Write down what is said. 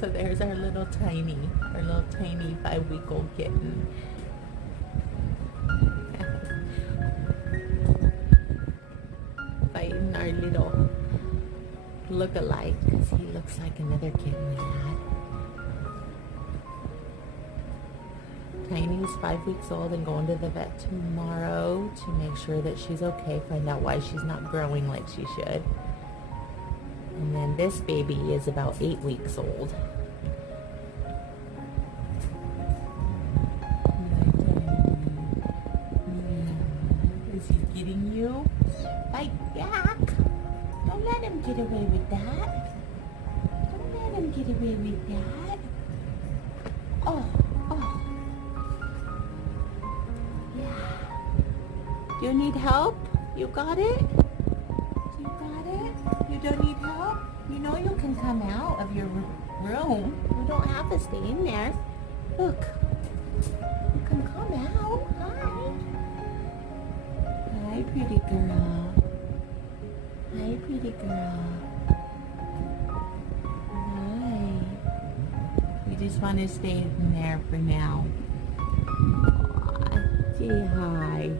So there's our little tiny 5-week-old kitten. Fighting our little look-alike because he looks like another kitten we had. Tiny's 5 weeks old and going to the vet tomorrow to make sure that she's okay, find out why she's not growing like she should. And then this baby is about 8 weeks old. Is he getting you? Bite back! Don't let him get away with that. Don't let him get away with that. Oh. You need help? You got it? You got it? You don't need help? You know you can come out of your room. You don't have to stay in there. Look. You can come out. Hi. Hi, pretty girl. Hi, pretty girl. Hi. You just want to stay in there for now. Aw, say hi.